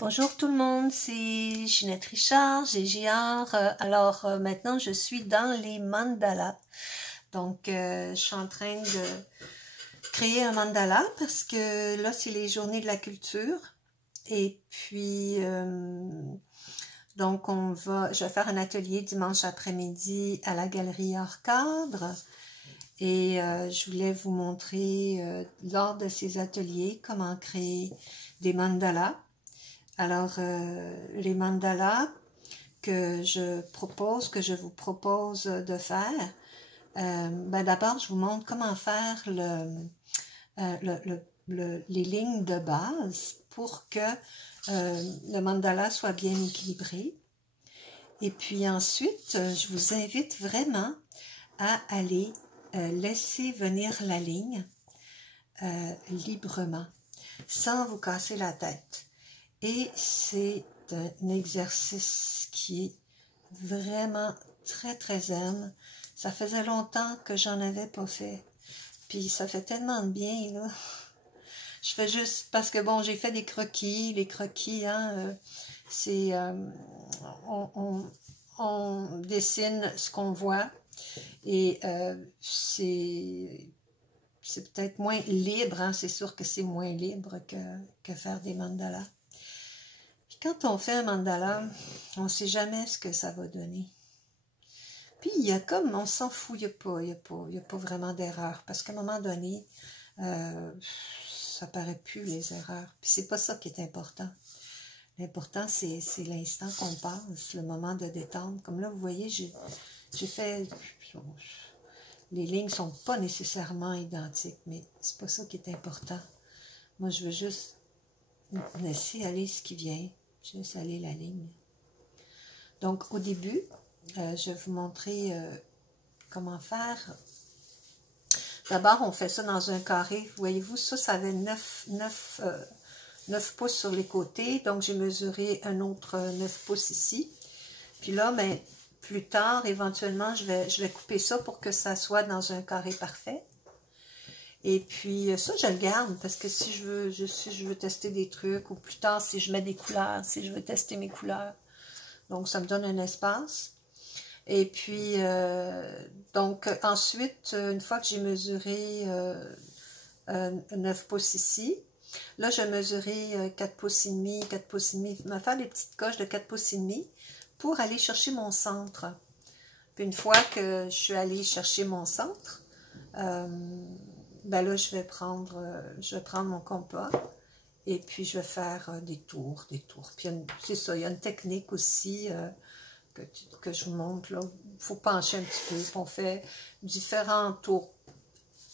Bonjour tout le monde, c'est Ginette Richard, GGR. Maintenant je suis dans les mandalas. Donc je suis en train de créer un mandala parce que là c'est les journées de la culture. Et puis donc je vais faire un atelier dimanche après-midi à la galerie Hors Cadre. Et je voulais vous montrer lors de ces ateliers comment créer des mandalas. Alors, les mandalas que je vous propose de faire, d'abord, je vous montre comment faire les lignes de base pour que le mandala soit bien équilibré. Et puis ensuite, je vous invite vraiment à aller laisser venir la ligne librement, sans vous casser la tête. Et c'est un exercice qui est vraiment très très zen. Ça faisait longtemps que j'en avais pas fait. Puis ça fait tellement de bien, là. Je fais juste, parce que bon, j'ai fait des croquis. Les croquis, hein, c'est... on dessine ce qu'on voit. Et c'est peut-être moins libre, hein. C'est sûr que c'est moins libre que faire des mandalas. Quand on fait un mandala, on ne sait jamais ce que ça va donner. Puis, il y a comme, on s'en fout, il n'y a pas vraiment d'erreur. Parce qu'à un moment donné, ça paraît plus les erreurs. Puis, c'est pas ça qui est important. L'important, c'est l'instant qu'on passe, le moment de détente. Comme là, vous voyez, j'ai fait... Les lignes sont pas nécessairement identiques, mais c'est pas ça qui est important. Moi, je veux juste laisser aller ce qui vient. Je laisse aller la ligne. Donc, au début, je vais vous montrer comment faire. D'abord, on fait ça dans un carré. Voyez-vous, ça avait 9 pouces sur les côtés. Donc, j'ai mesuré un autre 9 pouces ici. Puis là, mais plus tard, éventuellement, je vais couper ça pour que ça soit dans un carré parfait. Et puis ça, je le garde parce que si je veux tester des trucs, ou plus tard, si je mets des couleurs, si je veux tester mes couleurs. Donc, ça me donne un espace. Et puis, donc, ensuite, une fois que j'ai mesuré 9 pouces ici, là, je vais mesurer 4 pouces et demi, 4 pouces et demi. Je vais faire des petites coches de 4 pouces et demi pour aller chercher mon centre. Puis, une fois que je suis allée chercher mon centre, ben là, je vais prendre mon compas et puis je vais faire des tours. Puis c'est ça, il y a une technique aussi que je vous montre là. Il faut pencher un petit peu. Puis on fait différents tours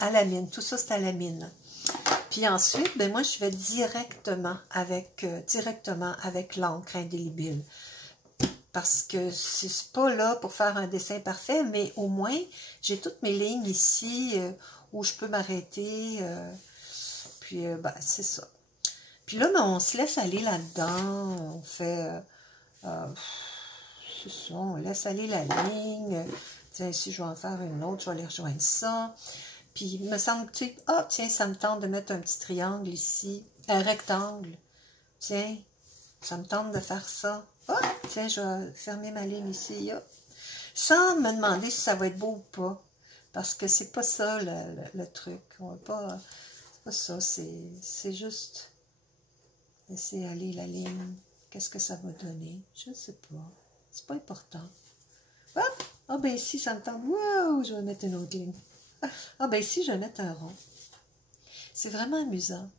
à la mine. Tout ça, c'est à la mine. Puis ensuite, ben moi, je vais directement avec l'encre indélébile. Parce que c'est pas là pour faire un dessin parfait, mais au moins, j'ai toutes mes lignes ici où je peux m'arrêter. Puis, ben, c'est ça. Puis là, ben, on se laisse aller là-dedans. On fait... c'est ça, on laisse aller la ligne. Tiens, si je vais en faire une autre, je vais aller rejoindre ça. Puis, il me semble, tu sais, ah, tiens, ça me tente de mettre un petit triangle ici. Un rectangle. Tiens, ça me tente de faire ça. Ah, tiens, je vais fermer ma ligne ici. Hop. Sans me demander si ça va être beau ou pas. Parce que c'est pas ça le truc. On va pas... C'est pas ça. C'est juste laisser aller la ligne. Qu'est-ce que ça va donner? Je ne sais pas. C'est pas important. Hop! Ah, ben ici, ça me tente. Wow! Je vais mettre une autre ligne. Ah, ben ici, je vais mettre un rond. C'est vraiment amusant.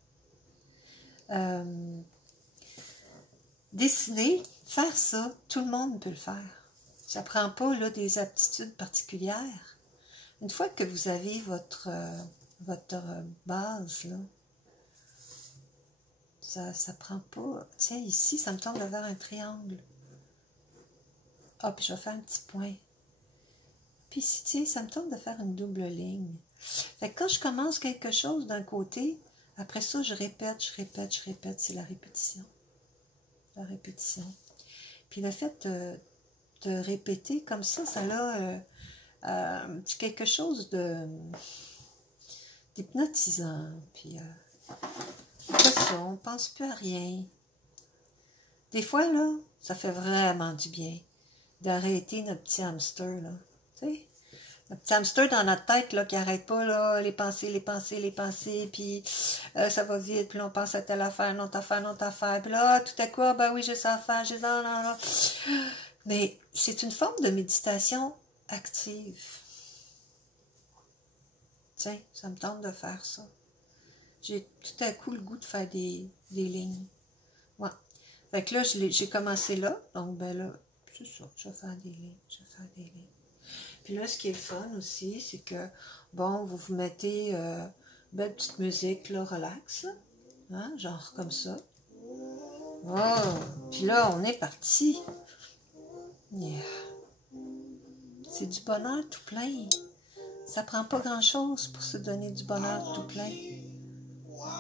Dessiner, faire ça, tout le monde peut le faire. Ça ne prend pas là, des aptitudes particulières. Une fois que vous avez votre base, là, ça prend pas... Tiens, ici, ça me tente de faire un triangle. Ah, puis je vais faire un petit point. Puis ici, tiens, ça me tente de faire une double ligne. Fait que quand je commence quelque chose d'un côté, après ça, je répète, c'est la répétition. La répétition. Puis le fait de répéter comme ça a quelque chose d'hypnotisant. Puis après ça, on ne pense plus à rien. Des fois, là, ça fait vraiment du bien d'arrêter notre petit hamster, là. Tu sais, le petit hamster dans notre tête, là, qui n'arrête pas, là, les pensées, puis ça va vite, puis là, on pense à telle affaire, notre affaire, puis là, tout à coup, ben oui, j'ai ça à faire, j'ai ça, non. Mais c'est une forme de méditation active. Tiens, ça me tente de faire ça. J'ai tout à coup le goût de faire des lignes. Ouais. Fait que là, j'ai commencé là, donc ben là, c'est ça, je vais faire des lignes, Puis là, ce qui est le fun aussi, c'est que, bon, vous vous mettez belle petite musique, là, relax, hein, genre comme ça. Oh, puis là, on est parti. Yeah. C'est du bonheur tout plein. Ça prend pas grand-chose pour se donner du bonheur tout plein.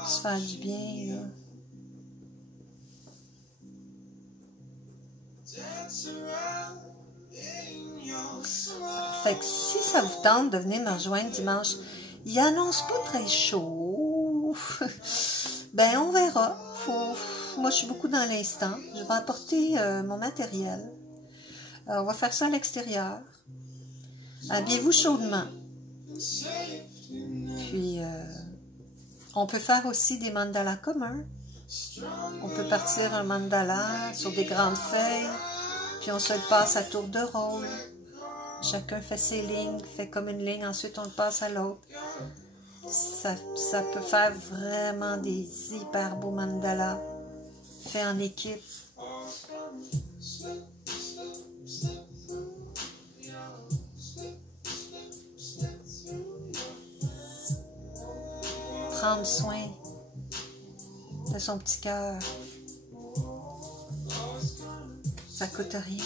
Se faire du bien, là. Fait que si ça vous tente de venir me rejoindre dimanche, il annonce pas très chaud. Ben, on verra. Moi, je suis beaucoup dans l'instant. Je vais apporter mon matériel. On va faire ça à l'extérieur. Habillez-vous chaudement. Puis, on peut faire aussi des mandalas communs. On peut partir un mandala sur des grandes feuilles, puis on se le passe à tour de rôle. Chacun fait ses lignes, fait comme une ligne, ensuite on le passe à l'autre. Ça peut faire vraiment des hyper beaux mandalas, faits en équipe. Prendre soin de son petit cœur. Ça coûte rien.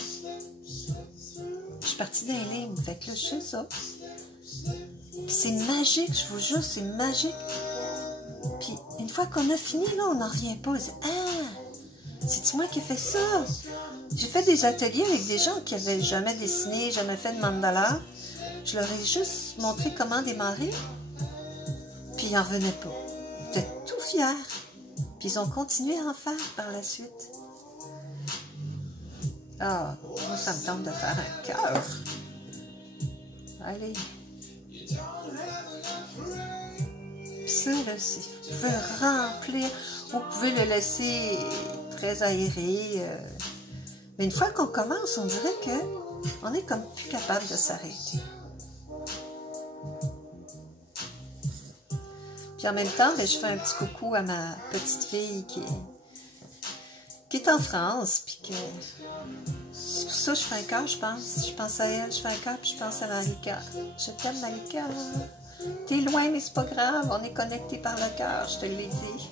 Je suis partie d'un ligne, fait que là, je sais ça. C'est magique, je vous jure, c'est magique. Puis, une fois qu'on a fini, là, on n'en revient pas. On dit, ah, c'est moi qui ai fait ça. J'ai fait des ateliers avec des gens qui n'avaient jamais dessiné, jamais fait de mandala. Je leur ai juste montré comment démarrer. Puis, ils n'en revenaient pas. Ils étaient tout fiers. Puis, ils ont continué à en faire par la suite. Ah, moi, ça me tente de faire un cœur. Allez. Puis ça, là, vous pouvez le remplir. Vous pouvez le laisser très aéré. Mais une fois qu'on commence, on dirait qu'on est comme plus capable de s'arrêter. Puis en même temps, ben, je fais un petit coucou à ma petite fille qui est en France, puis que c'est pour ça que je fais un cœur, je pense. Je pense à elle, je fais un cœur, puis je pense à Malika. Je t'aime, Malika. T'es loin, mais c'est pas grave, on est connectés par le cœur, je te l'ai dit.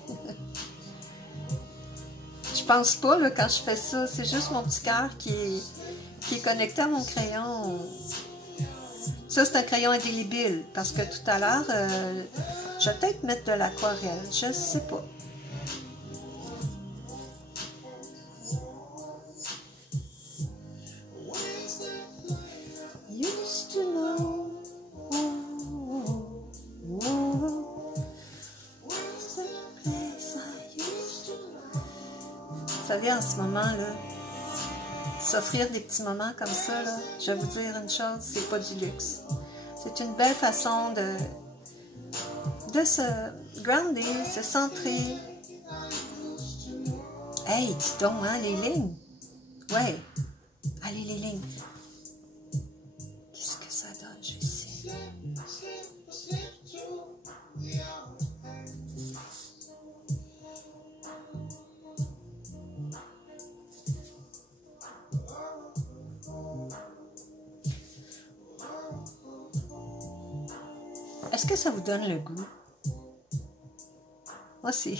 Je pense pas, là, quand je fais ça, c'est juste mon petit cœur qui est connecté à mon crayon. Ça, c'est un crayon indélébile, parce que tout à l'heure, je vais peut-être mettre de l'aquarelle, je sais pas. Used to know. Vous savez, en ce moment-là, s'offrir des petits moments comme ça, là, je vais vous dire une chose, c'est pas du luxe. C'est une belle façon de se grounder, se centrer. Hey, dis donc, hein, les lignes. Ouais, allez, les lignes. Qu'est-ce que ça donne, je sais. Est-ce que ça vous donne le goût? Moi, si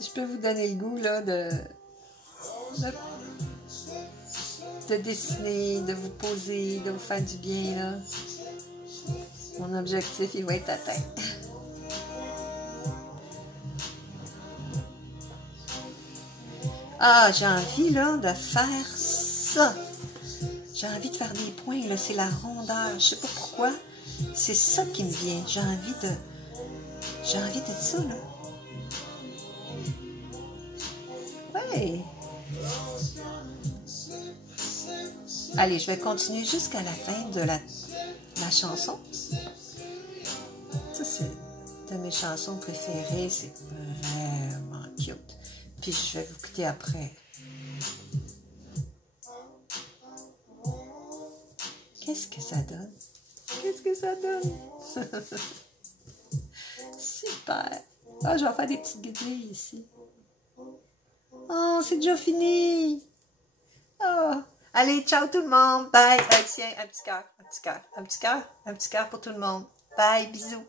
je peux vous donner le goût, là, de dessiner, de vous poser, de vous faire du bien, là, mon objectif, il va être atteint. Ah, j'ai envie, là, de faire ça. J'ai envie de faire des points, là, c'est la rondeur. Je sais pas pourquoi, c'est ça qui me vient. J'ai envie de ça, là. Allez, je vais continuer jusqu'à la fin de la chanson. Ça, c'est de mes chansons préférées. C'est vraiment cute. Puis, je vais vous écouter après. Qu'est-ce que ça donne? Qu'est-ce que ça donne? Super! Ah, je vais faire des petites guédilles ici. Oh, c'est déjà fini! Oh. Allez, ciao tout le monde! Bye! Tiens, un petit cœur, un petit cœur, un petit cœur, un petit cœur pour tout le monde. Bye, bisous!